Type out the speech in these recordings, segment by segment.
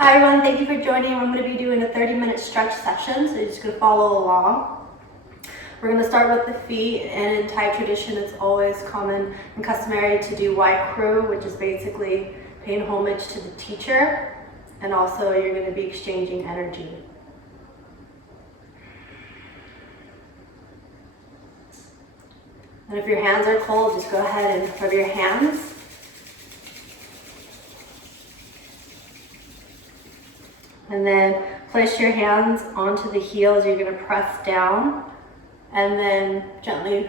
Hi everyone, thank you for joining. I'm going to be doing a 30-minute stretch session, so you're just going to follow along. We're going to start with the feet, and in Thai tradition it's always common and customary to do Wai Kru, which is basically paying homage to the teacher, and also you're going to be exchanging energy. And if your hands are cold, just go ahead and rub your hands. And then place your hands onto the heels. You're going to press down and then gently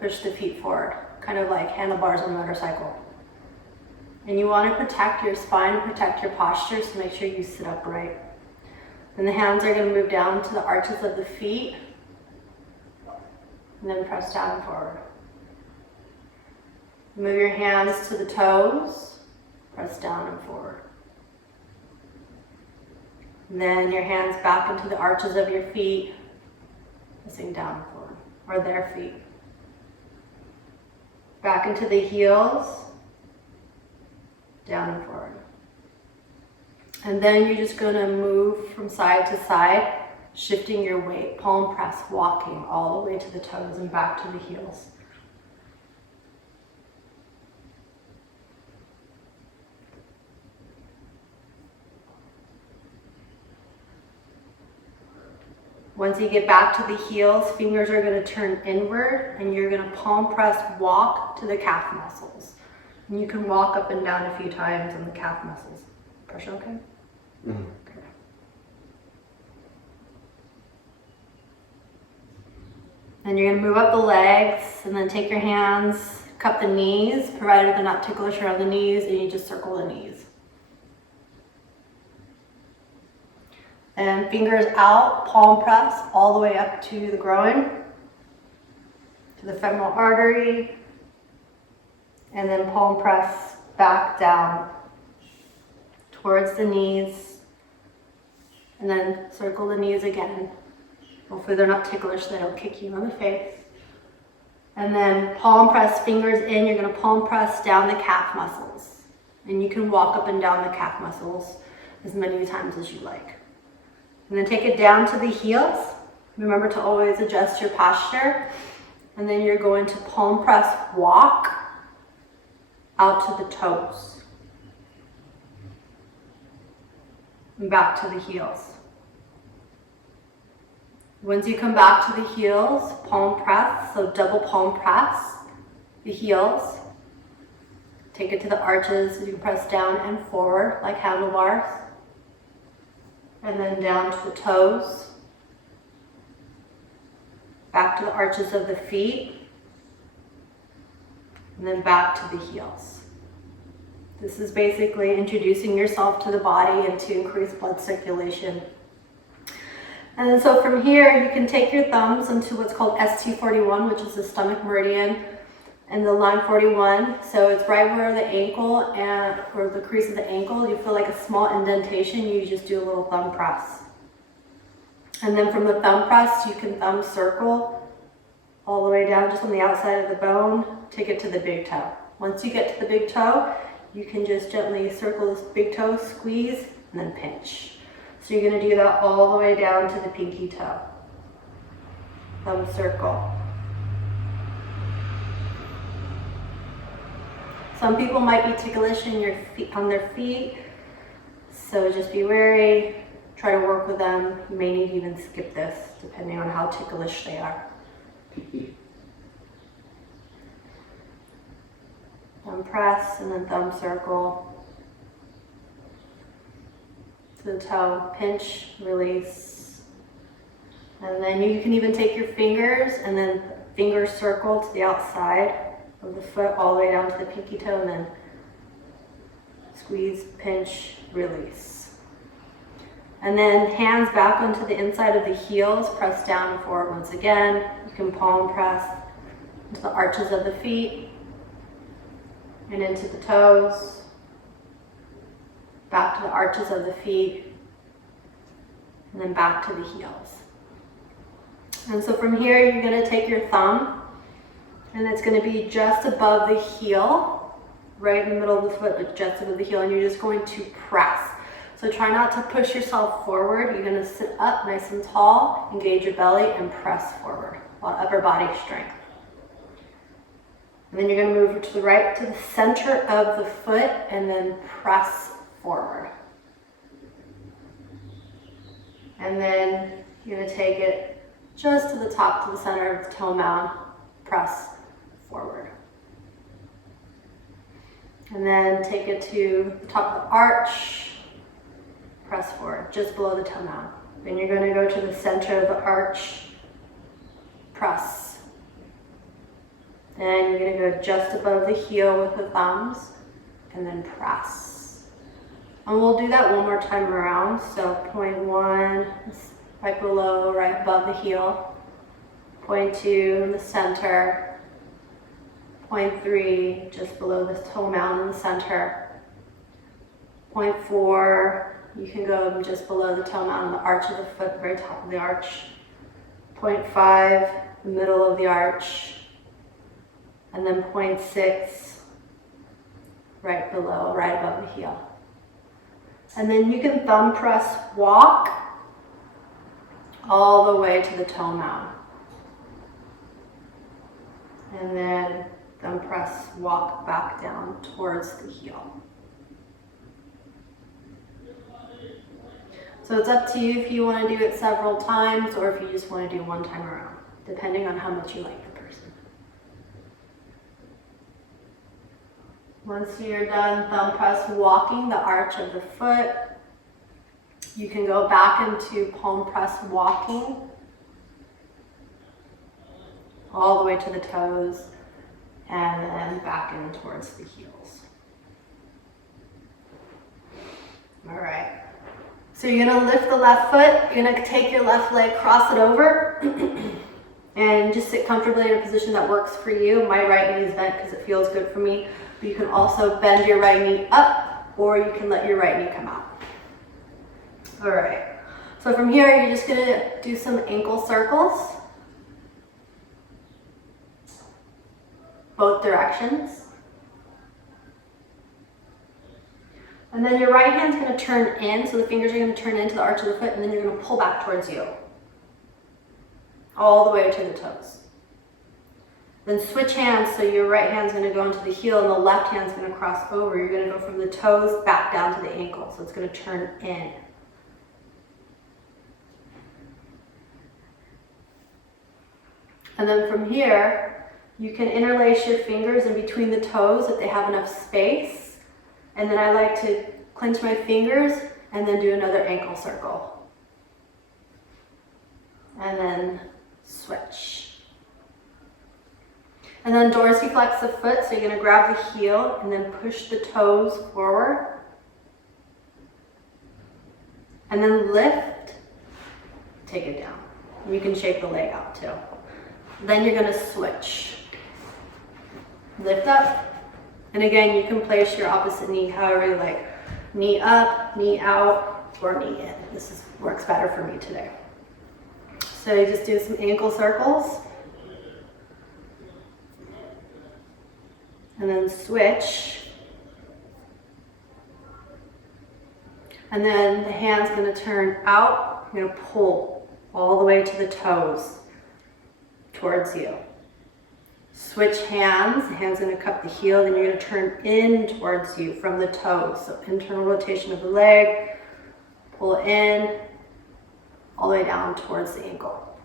push the feet forward, kind of like handlebars on a motorcycle. And you want to protect your spine and protect your posture, so make sure you sit upright. And the hands are going to move down to the arches of the feet and then press down and forward. Move your hands to the toes, press down and forward. And then your hands back into the arches of your feet, pressing down and forward, or their feet. Back into the heels, down and forward. And then you're just going to move from side to side, shifting your weight, palm press, walking all the way to the toes and back to the heels. Once you get back to the heels, fingers are going to turn inward and you're going to palm press walk to the calf muscles. And you can walk up and down a few times on the calf muscles. Pressure okay? Mm-hmm. Okay. And you're going to move up the legs and then take your hands, cup the knees, provided they're not ticklish around the knees, and you just circle the knees. And fingers out, palm press all the way up to the groin, to the femoral artery, and then palm press back down towards the knees, and then circle the knees again. Hopefully they're not ticklish, they don't kick you in the face. And then palm press, fingers in, you're going to palm press down the calf muscles. And you can walk up and down the calf muscles as many times as you like. And then take it down to the heels. Remember to always adjust your posture. And then you're going to palm press walk out to the toes. And back to the heels. Once you come back to the heels, palm press, so double palm press the heels. Take it to the arches, you press down and forward like handlebars. And then down to the toes, back to the arches of the feet, and then back to the heels. This is basically introducing yourself to the body and to increase blood circulation. And then so from here, you can take your thumbs into what's called ST41, which is the stomach meridian, and the line 41, so it's right where the ankle and or the crease of the ankle, you feel like a small indentation, you just do a little thumb press. And then from the thumb press, you can thumb circle all the way down just on the outside of the bone, take it to the big toe. Once you get to the big toe, you can just gently circle this big toe, squeeze, and then pinch. So you're going to do that all the way down to the pinky toe. Thumb circle. Some people might be ticklish in your feet, on their feet, so just be wary. Try to work with them. You may need to even skip this, depending on how ticklish they are. Thumb press and then thumb circle to the toe, pinch, release. And then you can even take your fingers and then fingers circle to the outside of the foot all the way down to the pinky toe, and then squeeze, pinch, release. And then hands back onto the inside of the heels, press down and forward once again. You can palm press into the arches of the feet and into the toes, back to the arches of the feet, and then back to the heels. And so from here, you're going to take your thumb, and it's going to be just above the heel, right in the middle of the foot, but just above the heel, and you're just going to press. So try not to push yourself forward. You're gonna sit up nice and tall, engage your belly, and press forward while upper body strength. And then you're gonna move to the right to the center of the foot and then press forward. And then you're gonna take it just to the top, to the center of the toe mound, press forward. And then take it to the top of the arch, press forward, just below the toe mound. Then you're gonna go to the center of the arch, press. Then you're gonna go just above the heel with the thumbs, and then press. And we'll do that one more time around. So point 1, right below, right above the heel. Point 2 in the center. Point 3, just below the toe mound in the center. Point 4, you can go just below the toe mound, the arch of the foot, very top of the arch. Point 5, the middle of the arch. And then point 6, right below, right above the heel. And then you can thumb press walk all the way to the toe mound. And then thumb press walk back down towards the heel. So it's up to you if you want to do it several times or if you just want to do one time around, depending on how much you like the person. Once you're done thumb press walking the arch of the foot, you can go back into palm press walking all the way to the toes and then back in towards the heels. All right. So you're gonna lift the left foot, you're gonna take your left leg, cross it over, and just sit comfortably in a position that works for you. My right knee is bent because it feels good for me, but you can also bend your right knee up, or you can let your right knee come out. All right, so from here, you're just gonna do some ankle circles, both directions. And then your right hand's gonna turn in, so the fingers are gonna turn into the arch of the foot, and then you're gonna pull back towards you, all the way to the toes. Then switch hands, so your right hand's gonna go into the heel and the left hand's gonna cross over. You're gonna go from the toes back down to the ankle, so it's gonna turn in. And then from here, you can interlace your fingers in between the toes if they have enough space. And then I like to clench my fingers and then do another ankle circle. And then switch. And then dorsiflex the foot, so you're gonna grab the heel and then push the toes forward. And then lift, take it down. You can shake the leg out too. Then you're gonna switch. Lift up. And again, you can place your opposite knee however you like. Knee up, knee out, or knee in. This works better for me today. So you just do some ankle circles. And then switch. And then the hand's gonna turn out. You're gonna pull all the way to the toes towards you. Switch hands, the hand's gonna cup the heel, then you're gonna turn in towards you from the toes. So internal rotation of the leg, pull in, all the way down towards the ankle.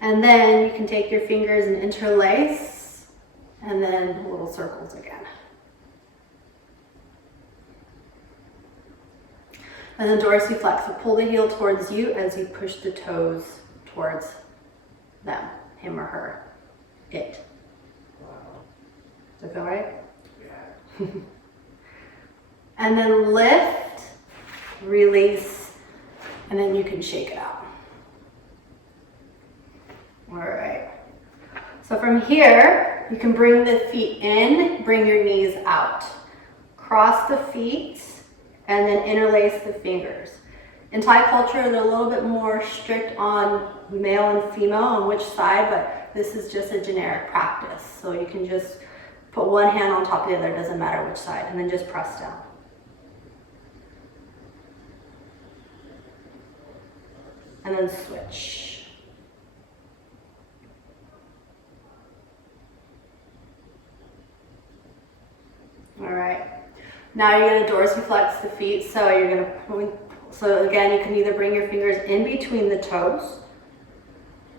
And then you can take your fingers and interlace, and then little circles again. And then dorsiflex, so pull the heel towards you as you push the toes towards them. Him or her, it. Does that feel right? Yeah. And then lift, release, and then you can shake it out. All right. So from here, you can bring the feet in, bring your knees out. Cross the feet, and then interlace the fingers. In Thai culture, they're a little bit more strict on male and female on which side, but this is just a generic practice. So you can just put one hand on top of the other, doesn't matter which side, and then just press down. and then switch. All right, now you're gonna dorsiflex the feet. So you're gonna point, so again, you can either bring your fingers in between the toes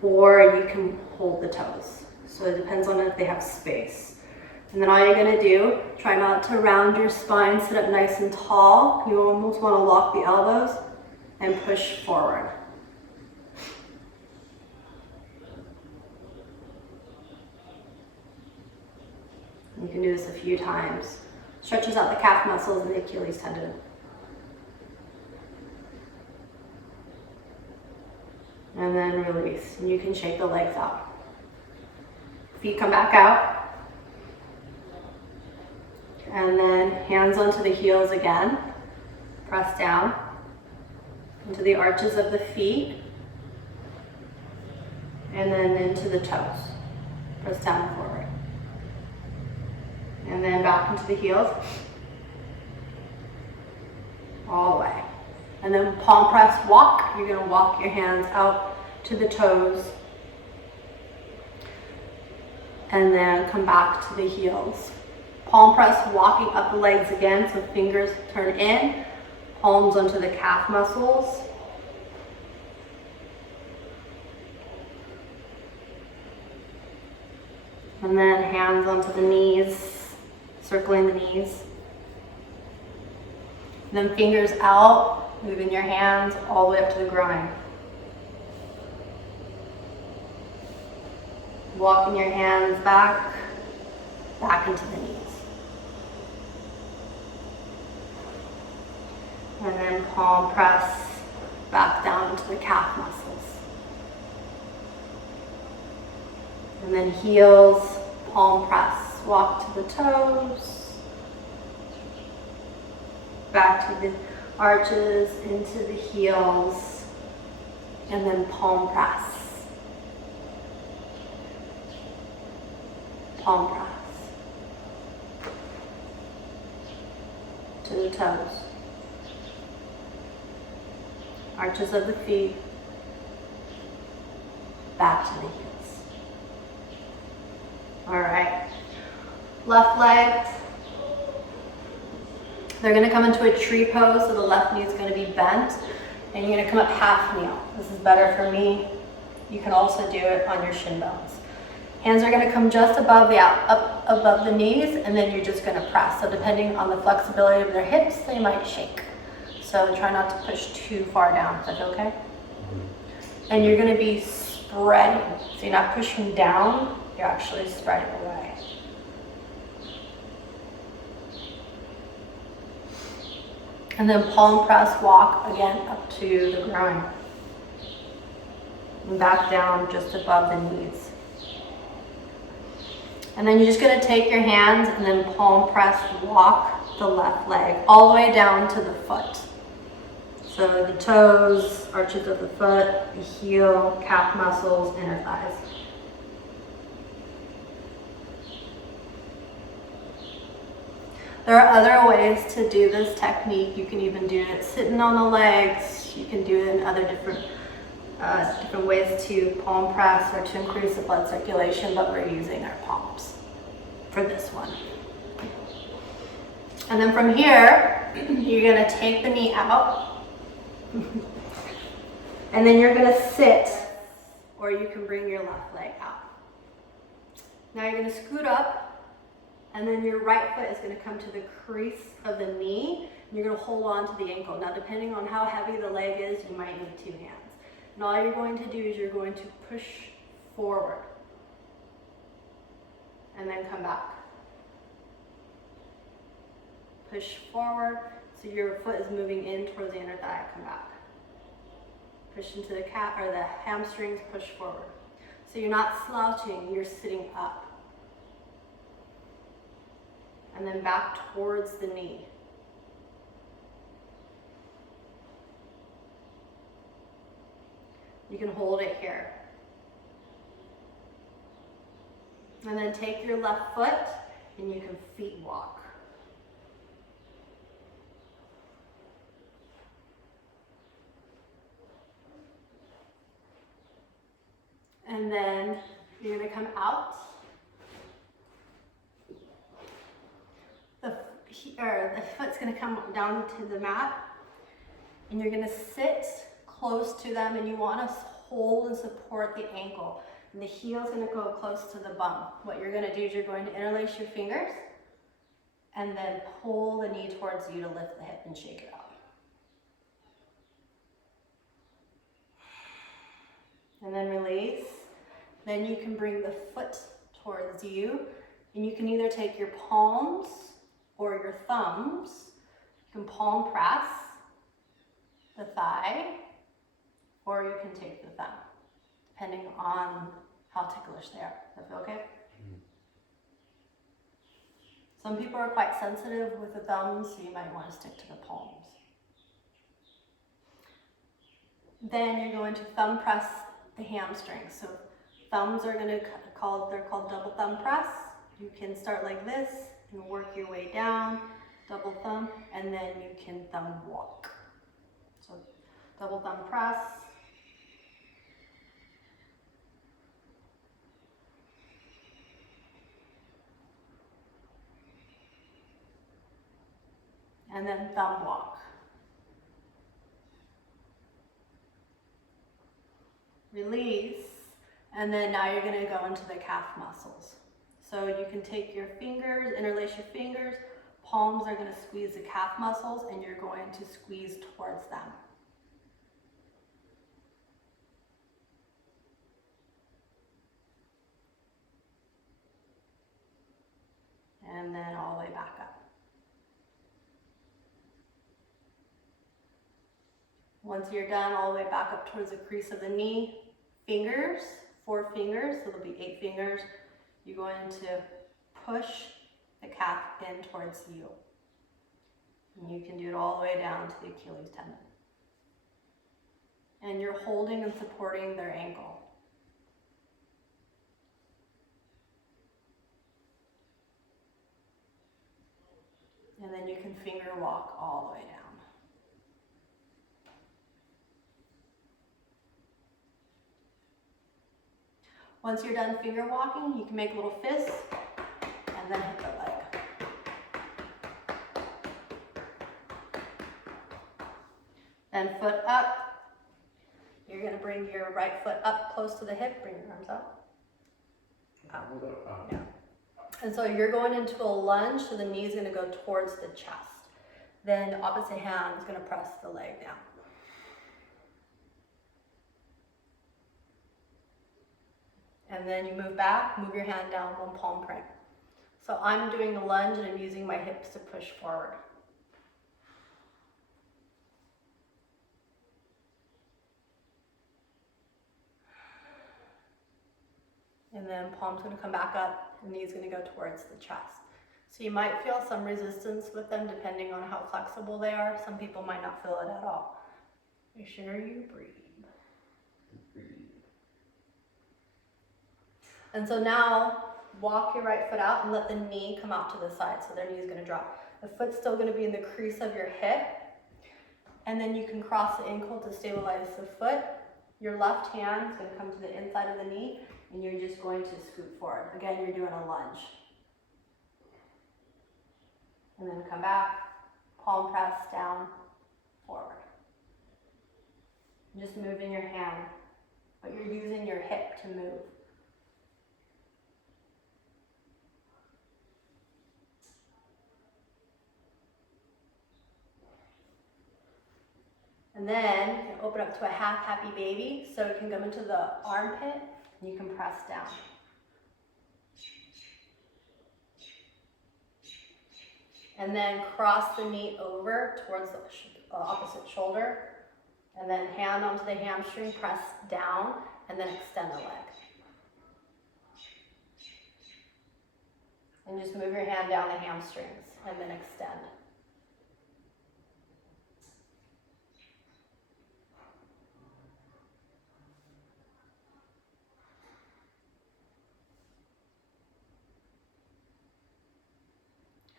or you can hold the toes. So it depends on if they have space. And then all you're gonna do, try not to round your spine, sit up nice and tall. You almost wanna lock the elbows and push forward. You can do this a few times. Stretches out the calf muscles and the Achilles tendon. And then release. And you can shake the legs out. Feet come back out. And then hands onto the heels again. Press down into the arches of the feet. And then into the toes. Press down and forward. And then back into the heels. All the way. And then palm press walk. You're gonna walk your hands out to the toes. And then come back to the heels. Palm press walking up the legs again, so fingers turn in, palms onto the calf muscles. And then hands onto the knees, circling the knees. And then fingers out, moving your hands all the way up to the groin. Walking your hands back into the knees. And then palm press back down into the calf muscles. And then heels, palm press, walk to the toes, back to the arches, into the heels, and then palm press. Palm press to the toes, arches of the feet, back to the heels. All right, left legs, they're gonna come into a tree pose, so the left knee is gonna be bent, and you're gonna come up half kneel. This is better for me. You can also do it on your shin bones. Hands are gonna come just above up above the knees, and then you're just gonna press. So depending on the flexibility of their hips, they might shake. So try not to push too far down. Is that okay? And you're gonna be spreading. So you're not pushing down, you're actually spreading away. And then palm press walk again up to the groin. And back down just above the knees. And then you're just gonna take your hands and then palm press walk the left leg all the way down to the foot. So the toes, arches of the foot, the heel, calf muscles, inner thighs. There are other ways to do this technique. You can even do it sitting on the legs. You can do it in other different ways to palm press or to increase the blood circulation, but we're using our palms for this one. And then from here, you're gonna take the knee out, and then you're gonna sit, or you can bring your left leg out. Now you're gonna scoot up, and then your right foot is gonna come to the crease of the knee, and you're gonna hold on to the ankle. Now, depending on how heavy the leg is, you might need two hands. And all you're going to do is you're going to push forward and then come back. Push forward, so your foot is moving in towards the inner thigh, come back. Push into the calf or the hamstrings, push forward. So you're not slouching, you're sitting up. And then back towards the knee. You can hold it here. And then take your left foot and you can feet walk. And then you're gonna come out. The foot's gonna come down to the mat, and you're gonna sit close to them, and you wanna hold and support the ankle. And the heel's gonna go close to the bum. What you're gonna do is you're going to interlace your fingers and then pull the knee towards you to lift the hip and shake it out. And then release. Then you can bring the foot towards you, and you can either take your palms or your thumbs. You can palm press the thigh, or you can take the thumb, depending on how ticklish they are. Does that feel okay? Some people are quite sensitive with the thumbs, so you might want to stick to the palms. Then you're going to thumb press the hamstrings. So thumbs are they're called double thumb press. You can start like this and work your way down, double thumb, and then you can thumb walk. So double thumb press. And then thumb walk. Release, and then now you're gonna go into the calf muscles. So you can take your fingers, interlace your fingers, palms are gonna squeeze the calf muscles, and you're going to squeeze towards them. And then all the way back up. Once you're done, all the way back up towards the crease of the knee, fingers, 4 fingers, so there'll be 8 fingers. You're going to push the calf in towards you. And you can do it all the way down to the Achilles tendon. And you're holding and supporting their ankle. And then you can finger walk all the way down. Once you're done finger walking, you can make little fists and then hit the leg. Then foot up. You're going to bring your right foot up close to the hip. Bring your arms out. Yeah. And so you're going into a lunge, so the knee is going to go towards the chest. Then the opposite hand is going to press the leg down. And then you move back, move your hand down, 1 palm print. So I'm doing a lunge and I'm using my hips to push forward. And then palm's gonna come back up, and knee's gonna go towards the chest. So you might feel some resistance with them depending on how flexible they are. Some people might not feel it at all. Make sure you breathe. And so now, walk your right foot out and let the knee come out to the side, so their knee is gonna drop. The foot's still gonna be in the crease of your hip, and then you can cross the ankle to stabilize the foot. Your left hand is gonna come to the inside of the knee, and you're just going to scoot forward. Again, you're doing a lunge. And then come back, palm press down, forward. Just moving your hand, but you're using your hip to move. And then you can open up to a half happy baby. So you can come into the armpit and you can press down. And then cross the knee over towards the opposite shoulder. And then hand onto the hamstring, press down, and then extend the leg. And just move your hand down the hamstrings and then extend.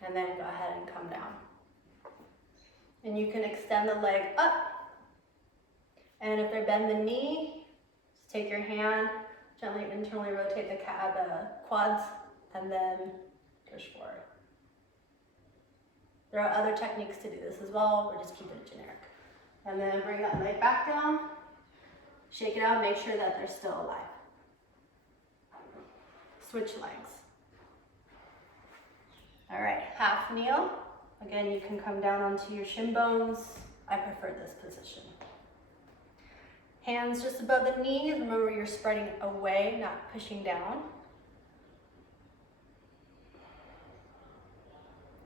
And then go ahead and come down. And you can extend the leg up. And if they bend the knee, just take your hand, Gently internally rotate the quads and then push forward. There are other techniques to do this as well, we're just keeping it generic. And then bring that leg back down, shake it out, make sure that they're still alive. Switch legs. All right, half kneel. Again, you can come down onto your shin bones. I prefer this position. Hands just above the knees. Remember, you're spreading away, not pushing down.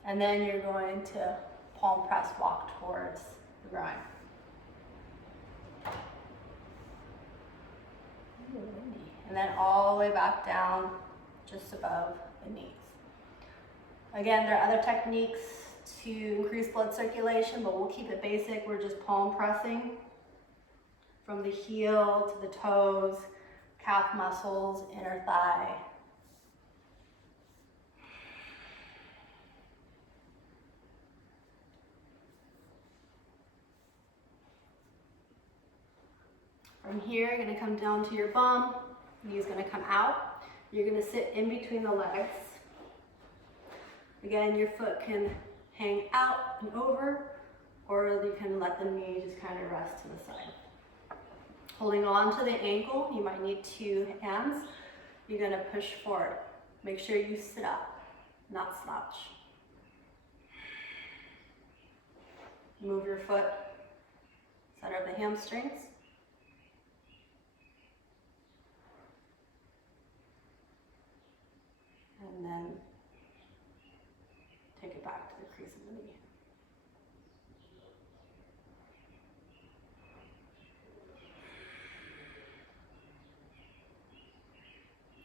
And then you're going to palm press walk towards the groin. And then all the way back down, just above the knees. Again, there are other techniques to increase blood circulation, but we'll keep it basic. We're just palm pressing from the heel to the toes, calf muscles, inner thigh. From here, you're gonna come down to your bum, knee's gonna come out. You're gonna sit in between the legs. Again, your foot can hang out and over, or you can let the knee just kind of rest to the side. Holding on to the ankle, you might need 2 hands. You're gonna push forward. Make sure you sit up, not slouch. Move your foot, center of the hamstrings. And then take it back to the crease of the knee.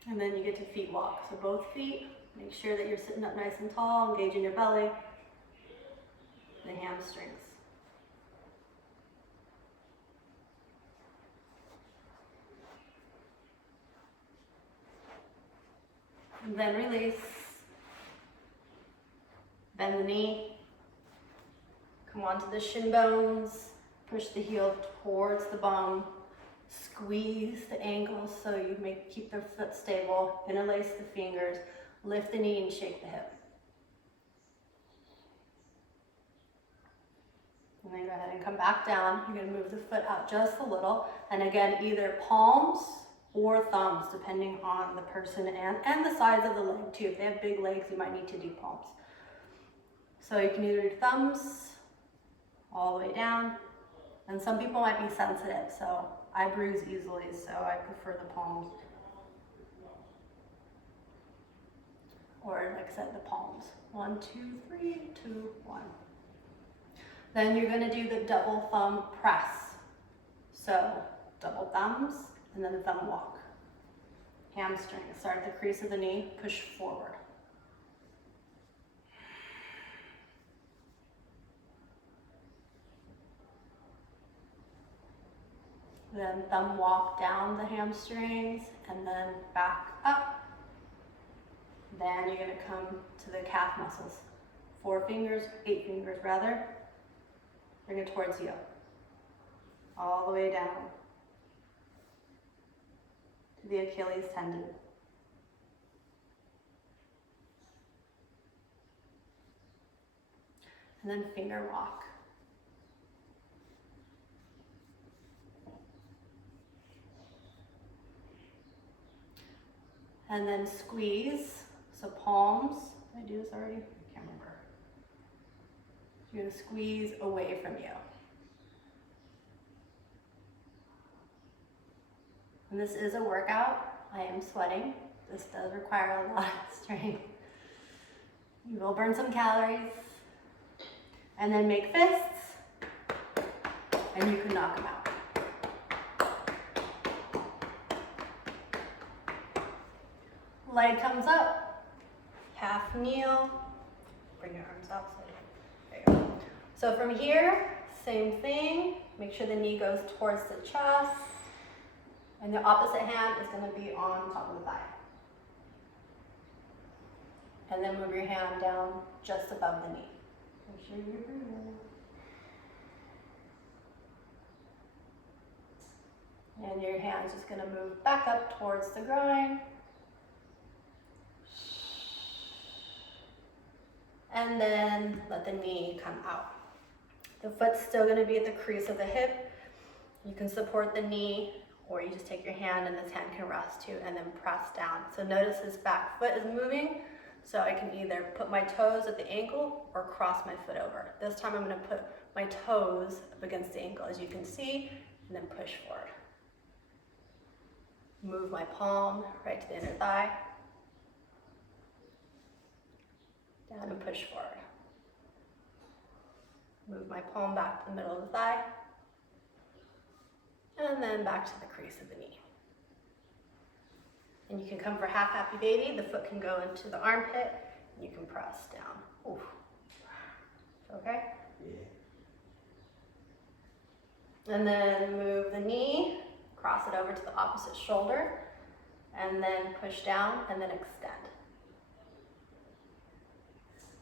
And then you get to feet walk. So both feet, make sure that you're sitting up nice and tall, engaging your belly, the hamstrings. And then release. Bend the knee. Come onto the shin bones. Push the heel towards the bum. Squeeze the ankles so you keep the foot stable. Interlace the fingers. Lift the knee and shake the hip. And then go ahead and come back down. You're going to move the foot out just a little. And again, either palms or thumbs, depending on the person and the size of the leg too. If they have big legs, you might need to do palms. So you can either do thumbs all the way down, and some people might be sensitive, so I bruise easily, so I prefer the palms. Or like I said, the palms. 1, 2, 3, 2, 1. Then you're gonna do the double thumb press. So double thumbs, and then the thumb walk. Hamstring, start at the crease of the knee, push forward. Then thumb walk down the hamstrings, and then back up. Then you're gonna come to the calf muscles. 8 fingers rather. Bring it towards you. All the way down to the Achilles tendon. And then finger walk. And then squeeze, so palms. Did I do this already? I can't remember. You're gonna squeeze away from you. And this is a workout. I am sweating. This does require a lot of strength. You will burn some calories. And then make fists, and you can knock them out. Leg comes up, half kneel, bring your arms out. There you go. So from here, same thing, make sure the knee goes towards the chest, and the opposite hand is going to be on top of the thigh. And then move your hand down just above the knee. Make sure you're breathing. And your hand's just gonna move back up towards the groin. And then let the knee come out. The foot's still gonna be at the crease of the hip. You can support the knee, or you just take your hand and this hand can rest too, and then press down. So notice this back foot is moving, so I can either put my toes at the ankle or cross my foot over. This time I'm gonna put my toes up against the ankle, as you can see, and then push forward. Move my palm right to the inner thigh. Down and push forward. Move my palm back to the middle of the thigh. And then back to the crease of the knee. And you can come for half happy baby. The foot can go into the armpit. And you can press down. Oof. Okay? Yeah. And then move the knee. Cross it over to the opposite shoulder, and then push down, and then extend.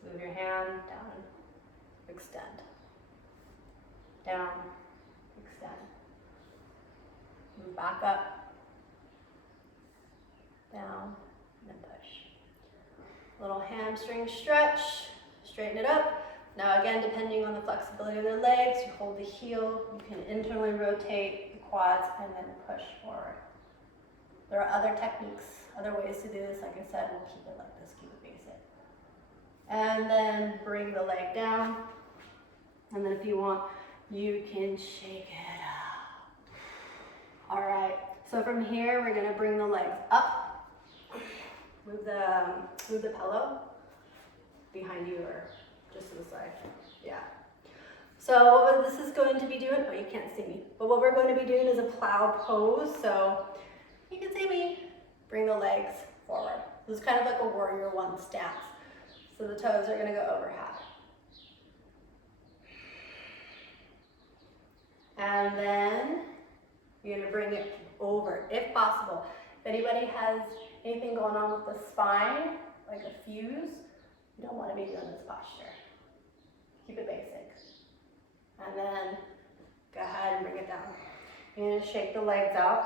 Move your hand down, extend. Down, extend. Move back up, down, and then push. Little hamstring stretch, straighten it up. Now again, depending on the flexibility of their legs, you hold the heel, you can internally rotate quads and then push forward. There are other techniques, other ways to do this. Like I said, we'll keep it like this, keep it basic. And then bring the leg down. And then if you want, you can shake it out. All right, so from here, we're gonna bring the legs up. Move the pillow behind you or just to the side, yeah. So what this is going to be doing, oh, you can't see me, but what we're going to be doing is a plow pose. So you can see me, bring the legs forward. This is kind of like a warrior one stance. So the toes are gonna go overhead. And then you're gonna bring it over, if possible. If anybody has anything going on with the spine, like a fuse, you don't wanna be doing this posture. Keep it basic. And then go ahead and bring it down. You're gonna shake the legs out.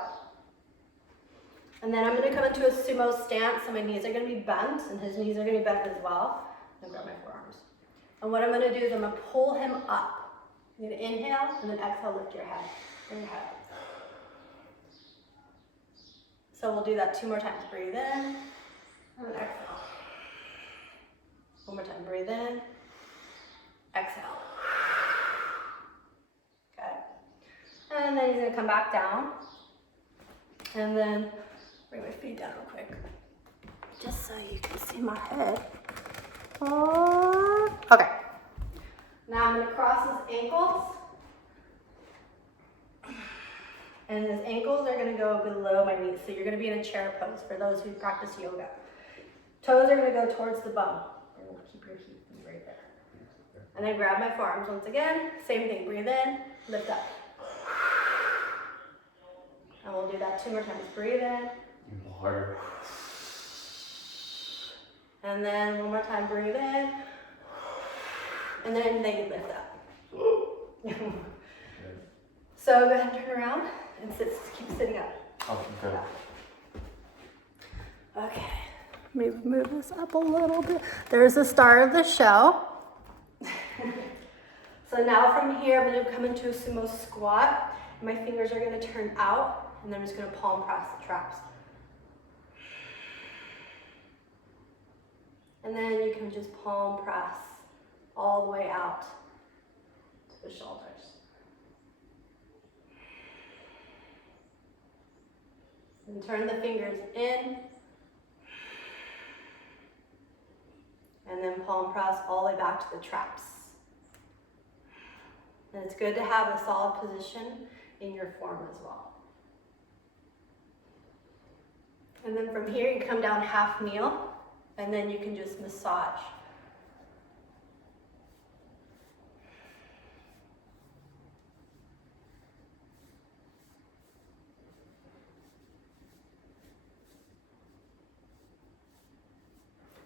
And then I'm gonna come into a sumo stance, so my knees are gonna be bent, and his knees are gonna be bent as well. I'm gonna grab my forearms. And what I'm gonna do is I'm gonna pull him up. You're gonna inhale, and then exhale, lift your head. Bring your head up. So we'll do that 2 more times. Breathe in, and then exhale. 1 more time, breathe in, exhale. And then he's gonna come back down. And then bring my feet down real quick. Just so you can see my head. Okay. Now I'm gonna cross his ankles. And his ankles are gonna go below my knees. So you're gonna be in a chair pose for those who practice yoga. Toes are gonna go towards the bum. And we'll keep your feet right there. And then grab my forearms once again. Same thing, breathe in, lift up. And we'll do that 2 more times. Breathe in. Harder. And then 1 more time, breathe in. And then they lift up. So go ahead and turn around and keep sitting up. Okay. Okay, move this up a little bit. There's the start of the show. So now from here, I'm gonna come into a sumo squat. My fingers are gonna turn out. And then I'm just going to palm press the traps. And then you can just palm press all the way out to the shoulders. And turn the fingers in. And then palm press all the way back to the traps. And it's good to have a solid position in your form as well. And then from here, you come down half kneel, and then you can just massage.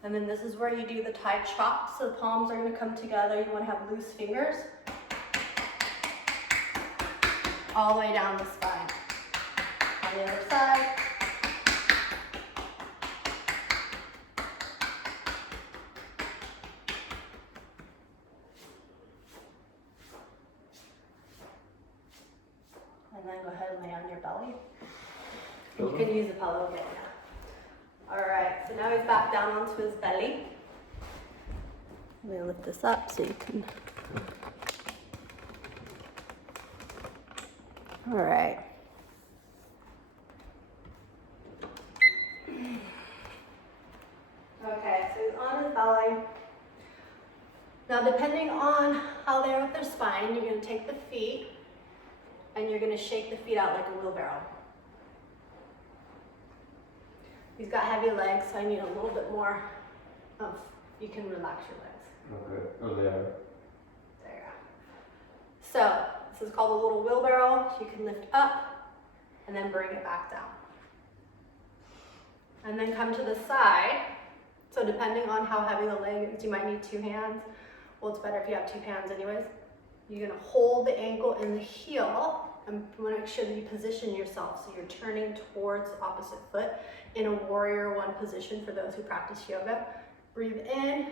And then this is where you do the Thai chop. So the palms are gonna come together. You wanna have loose fingers all the way down the spine. on the other side. And then go ahead and lay on your belly. And you can use a pillow again now. All right, so now he's back down onto his belly. Let me lift this up so you can. All right. Okay, so he's on his belly. Now, depending on how they are with their spine, you're going to take the feet and you're going to shake the feet out like a wheelbarrow. He's got heavy legs, so I need a little bit more of, you can relax your legs. Okay, oh there. There you go. So, this is called a little wheelbarrow. So you can lift up and then bring it back down. And then come to the side. So depending on how heavy the leg is, you might need 2 hands. Well, it's better if you have 2 hands anyways. You're gonna hold the ankle and the heel and make sure that you position yourself so you're turning towards the opposite foot in a warrior 1 position for those who practice yoga. Breathe in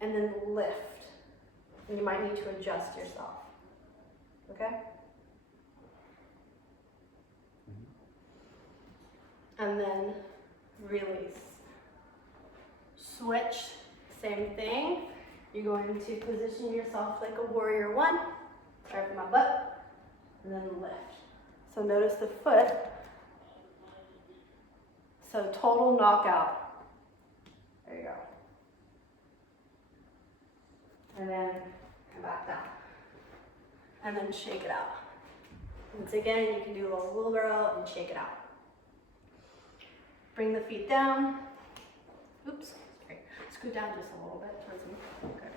and then lift. And you might need to adjust yourself. Okay? And then release. Switch, same thing. You're going to position yourself like a warrior 1. Sorry for my butt. And then lift. So notice the foot. So total knockout. There you go. And then come back down. And then shake it out. Once again, you can do a little wheelbarrow and shake it out. Bring the feet down. Oops, sorry. Scoot down just a little bit towards me. Good.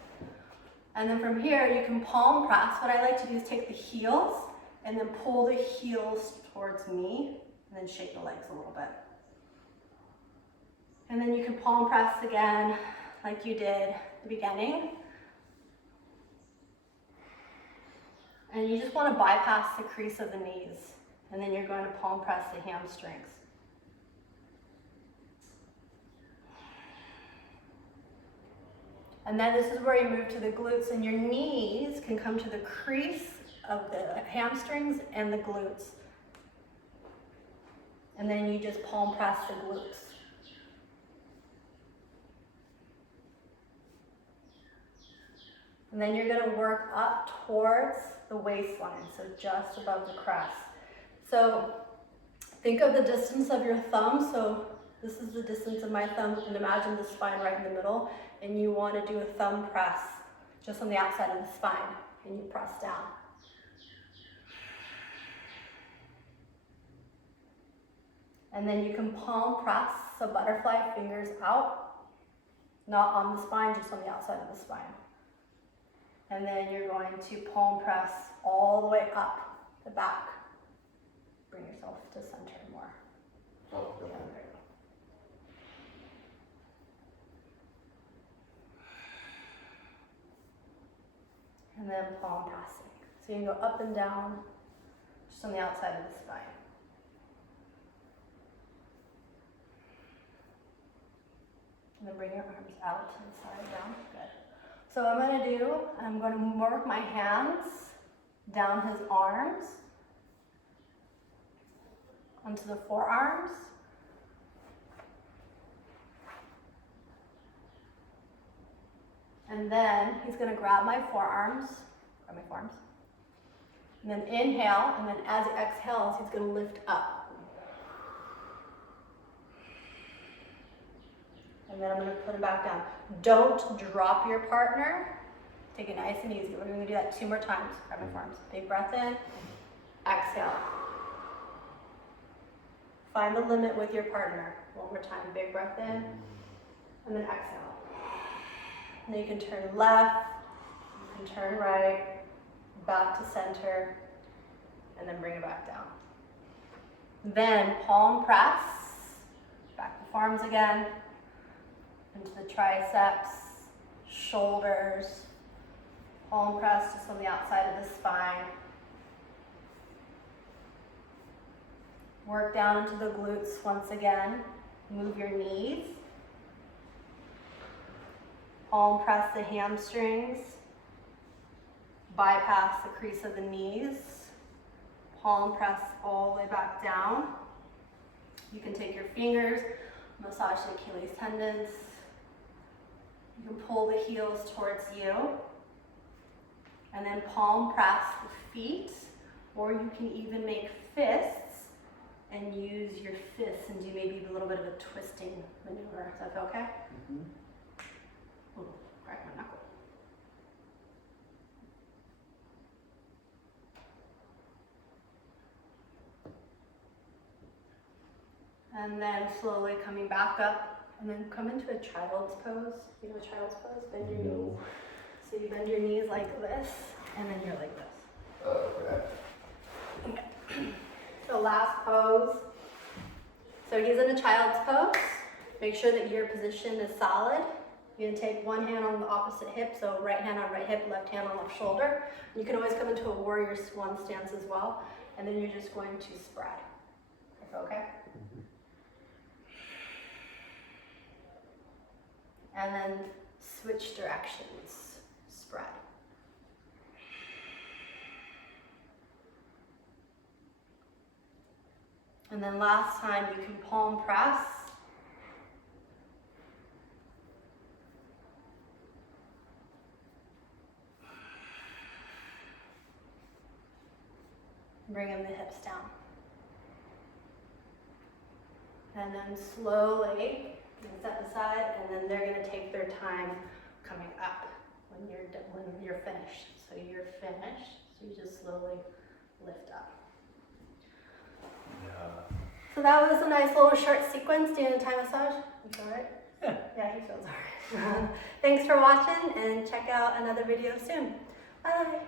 And then from here, you can palm press. What I like to do is take the heels and then pull the heels towards me and then shake the legs a little bit. And then you can palm press again like you did at the beginning. And you just want to bypass the crease of the knees. And then you're going to palm press the hamstrings. And then this is where you move to the glutes, and your knees can come to the crease of the hamstrings and the glutes. And then you just palm press the glutes. And then you're going to work up towards the waistline, so just above the crest. So think of the distance of your thumb. So this is the distance of my thumb, and imagine the spine right in the middle, and you want to do a thumb press just on the outside of the spine, and you press down. And then you can palm press, so butterfly, fingers out, not on the spine, just on the outside of the spine. And then you're going to palm press all the way up the back. Bring yourself to center more. Oh, okay. Yeah, there you go. And then palm passing. So you can go up and down, just on the outside of the spine. And then bring your arms out to the side, down, good. So what I'm going to work my hands down his arms, onto the forearms. And then he's going to grab my forearms, and then inhale, and then as he exhales, he's going to lift up. And then I'm going to put him back down. Don't drop your partner. Take it nice and easy. We're going to do that 2 more times. Grab my forearms. Big breath in. Exhale. Find the limit with your partner. 1 more time. Big breath in. And then exhale. And then you can turn left. You can turn right. Back to center. And then bring it back down. Then palm press. Back to forearms again. Into the triceps, shoulders, palm press just on the outside of the spine. Work down into the glutes once again. Move your knees. Palm press the hamstrings. Bypass the crease of the knees. Palm press all the way back down. You can take your fingers, massage the Achilles tendons. You can pull the heels towards you. And then palm press the feet, or you can even make fists and use your fists and do maybe a little bit of a twisting maneuver. Does that feel okay? Mm-hmm. Ooh, crack my knuckle. And then slowly coming back up, and then come into a child's pose. You know child's pose? Bend your knees. So you bend your knees like this, and then you're like this. Okay. So last pose. So he's in a child's pose. Make sure that your position is solid. You're gonna take one hand on the opposite hip, so right hand on right hip, left hand on left shoulder. You can always come into a warrior one stance as well, and then you're just going to spread. Okay? And then switch directions, spread. And then last time you can palm press. Bringing the hips down. And then slowly step aside, and then they're going to take their time coming up when you're finished. So you're finished, so you just slowly lift up. Yeah. So that was a nice little short sequence doing a Thai massage. You feel right? Yeah, he feels alright. Thanks for watching, and check out another video soon. Bye.